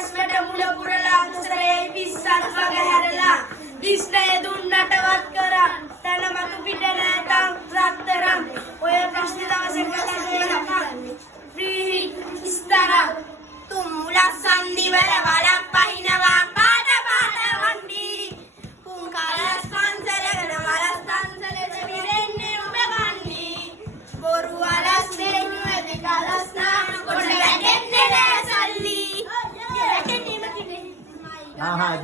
ඇස්මට මුල පුරලා දොසරේ පිස්සත් වගේ හැරලා දිස්නය දුන්නට වත් කරා තන මතු පිට නැතම් රත්තරන් ඔය ප්‍රශ්න දවසක ගහනකම් ෆ්‍රී හිට් ඉස්තර තුම්මුලක් සන්දිවල වලක් පහිනවා පාට පාට වණ්ඩි කුන් කාලස් පන්සලකට වලස් පන්සලට විරෙන්නේ ඔබ ගන්නි බොරු වලස් දෙන්නු ඇති කලස් නාන කොට වැටෙන්නේ නෑ සල්ලි हाँ हाँ